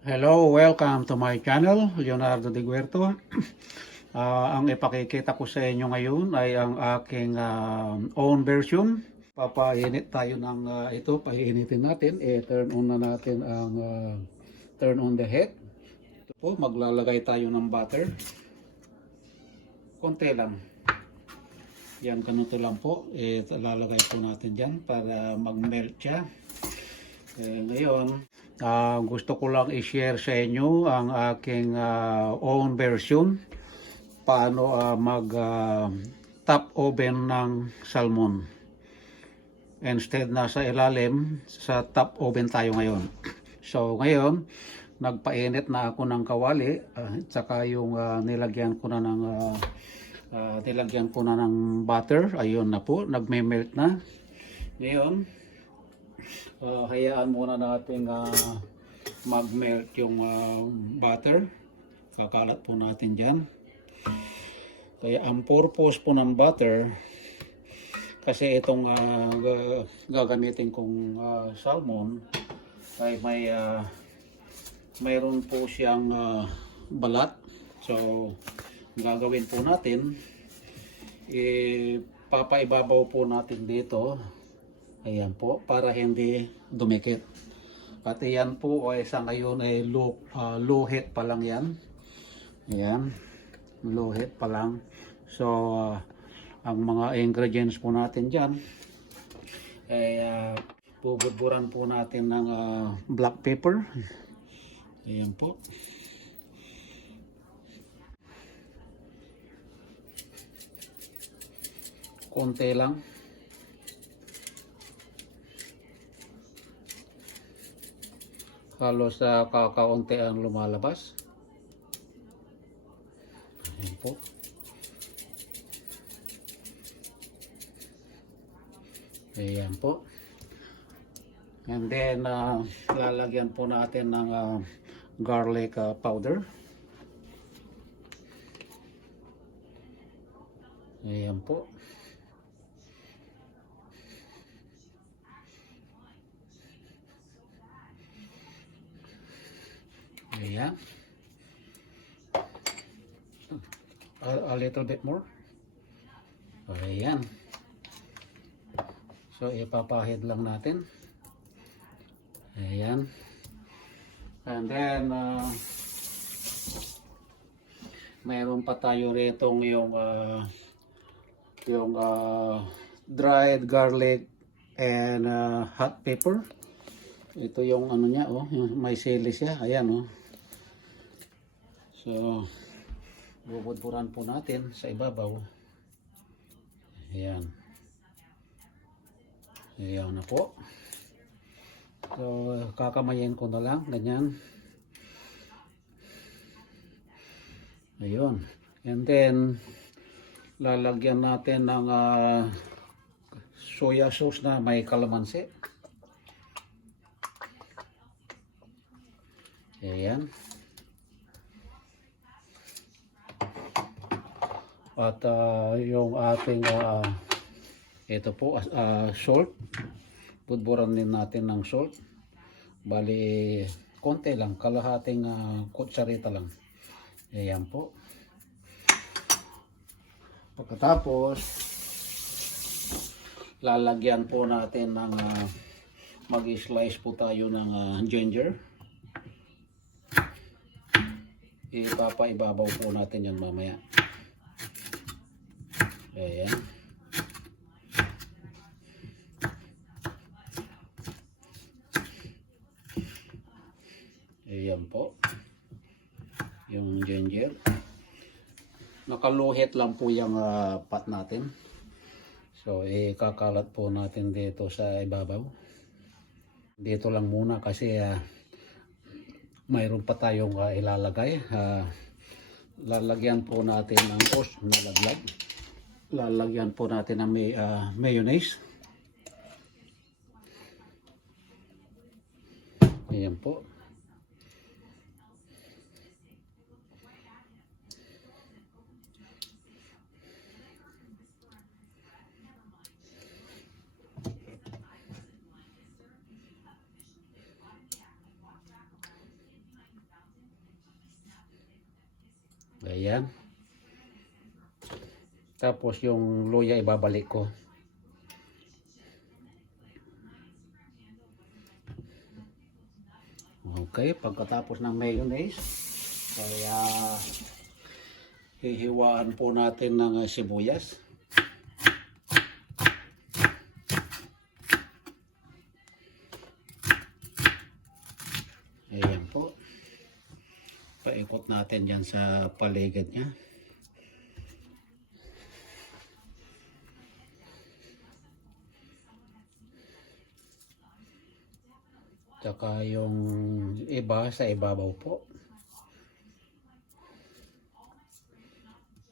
Hello, welcome to my channel, Leonardo de Guerto. Ang ipakikita ko sa inyo ngayon ay ang aking own version. Papainit tayo ng ito, painitin natin. Turn on na natin ang turn on the heat. Ito po, maglalagay tayo ng butter. Konti lang. Yan, ganito lang po. Lalagay po natin dyan para mag-melt siya. Ngayon, gusto ko lang i-share sa inyo ang aking own version paano mag top oven ng salmon. Instead nasa ilalim, sa top oven tayo ngayon. So ngayon, nagpainit na ako ng kawali at saka yung nilagyan ko na ng butter. Ayun na po, nagme-melt na. Ngayon, hayaan muna natin mag-melt yung butter. Kakalat po natin dyan. Kaya ang purpose po ng butter, kasi itong gagamitin kong salmon ay mayroon po siyang balat. So gagawin po natin, papaibabaw po natin dito. Ayan po, para hindi dumikit. At yan po ay sa ngayon ay low heat pa lang yan. Ayan, low heat pa lang. So, ang mga ingredients po natin dyan ay bubudburan po natin ng black pepper. Ayan po. Konti lang. Halos kakaunti ang lumalabas. Ayan po. Ayan po. And then, lalagyan po natin ng garlic powder. Ayan po. Ayan. A little bit more. Ayan. So, ipapahid lang natin. Ayan. And then, mayroon pa tayo rito yung dried garlic and hot pepper. Ito yung ano niya, oh, may sili siya. Ayan, oh. So, bubudburan po natin sa ibabaw. Ayan. Ayan na po. So, kakamayin ko na lang. Ganyan. Ayun. And then, lalagyan natin ng soya sauce na may kalamansi. Ayan. At yung ating ito po salt, budburan din natin ng salt. Bali konti lang, kalahating kutsarita lang. Ayan po. Pagkatapos lalagyan po natin ng mag-slice po tayo ng ginger. Ipapaibabaw po natin yan mamaya. Ayan. Ayan po. Yung ginger. Nakaluhit lang po yung pot natin. So, ikakalat po natin dito sa ibabaw. Dito lang muna kasi mayroon pa tayong ilalagay. Lalagyan po natin ng nalaglag. Lalagyan po natin ng mayonnaise. Ayan po. Ayan. Tapos yung luya ibabalik ko. Okay, pagkatapos ng mayonnaise, kaya hihiwaan po natin ng sibuyas. Ayan po. Paikot natin dyan sa paligid niya. Tsaka yung iba sa ibabaw po.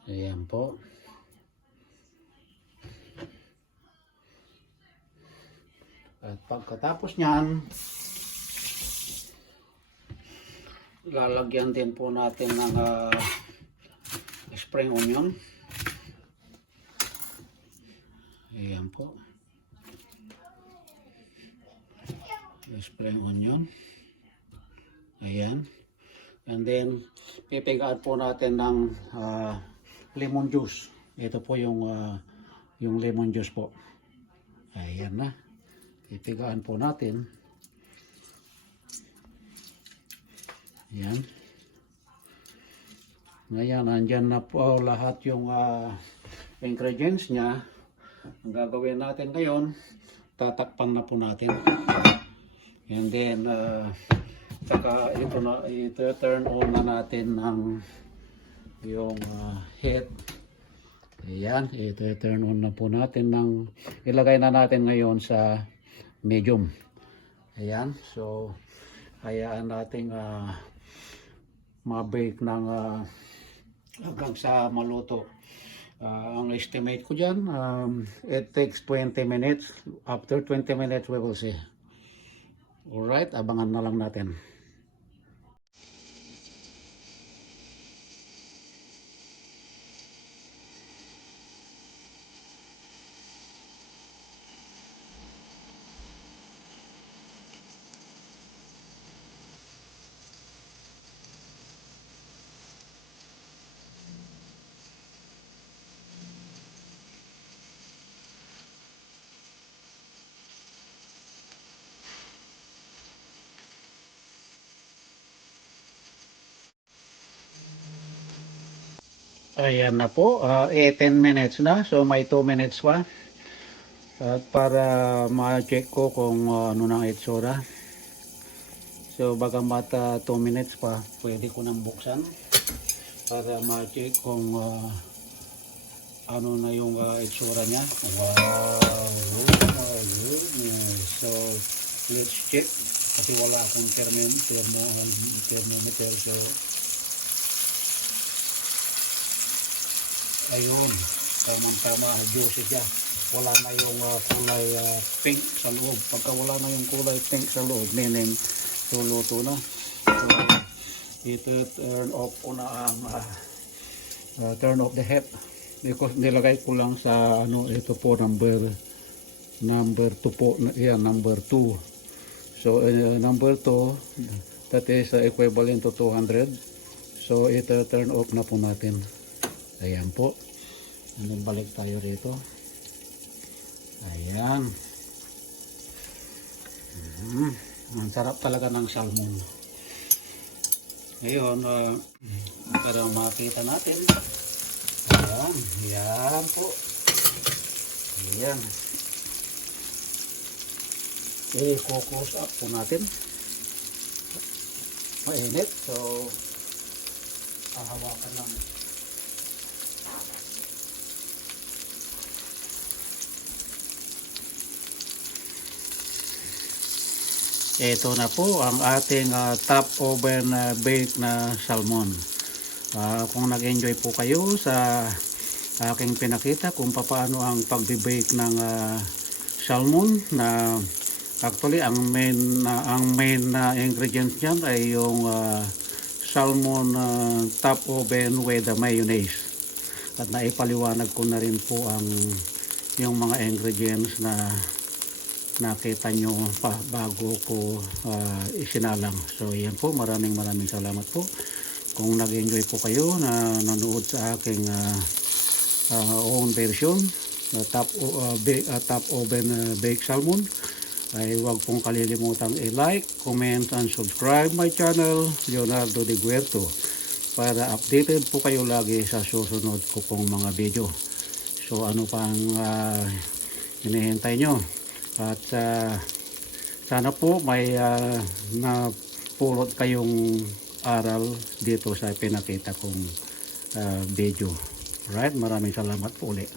Ayan po. At pagkatapos nyan, lalagyan din po natin ng spring onion. Ayan po. Spring onion. Ayan. And then, pipigaan po natin ng lemon juice. Ito po yung lemon juice po. Ayan na. Pipigaan po natin. Ayan. Ngayon, nandyan na po lahat yung ingredients niya. Ang gagawin natin ngayon, tatakpan na po natin. And then, saka ito turn on na natin ng yung heat. Ayan, ito turn on na po natin ng, ilagay na natin ngayon sa medium. Ayan, so, hayaan natin ma-bake ng hanggang sa maluto. Ang estimate ko dyan, it takes 20 minutes. After 20 minutes, we will see. Alright, abangan na lang natin. Ayan na po, 10 minutes na. So may 2 minutes pa. At para ma-check ko kung ano nang itsura. So bagamat 2 minutes pa, pwede ko nang buksan. Para ma-check kung ano na yung itsura niya. Wow! Oh my goodness! So let's check. Kasi wala akong thermometer. So ayun, tamang-tama, juicy siya. Wala na yung kulay pink sa loob. Pagka wala na yung kulay pink sa loob, meaning luluto na. So, ito turn off ko na ang turn off the heat. Because nilagay ko lang sa ano, ito po number 2 po. Yan, number 2. So, number 2, that is equivalent to 200. So, ito turn off na po natin. Ayan po. Balik tayo rito. Ayan. Ang sarap talaga ng salmon. Ngayon, para makita natin. Ayan. Ayan po. Ayan. I-close up po natin. Mainit. So, hahawakan lang. Ito na po ang ating top oven baked na salmon. Kung nag-enjoy po kayo sa aking pinakita kung paano ang pagbe-bake ng salmon, na actually ang main ingredients niyan ay yung salmon top oven with the mayonnaise. At naipaliwanag ko na rin po yung mga ingredients na nakita nyo pa bago ko isinalang. So yan po, maraming salamat po. kung nag-enjoy po kayo na nanood sa aking own version, top oven baked salmon, ay huwag pong kalilimutang i-like, comment, and subscribe my channel, Leonardo de Guerto, para updated po kayo lagi sa susunod ko pong mga video. So ano pang hinihintay nyo? At sana po may napulot kayong aral dito sa pinakita kong video. Right? Maraming salamat po ulit.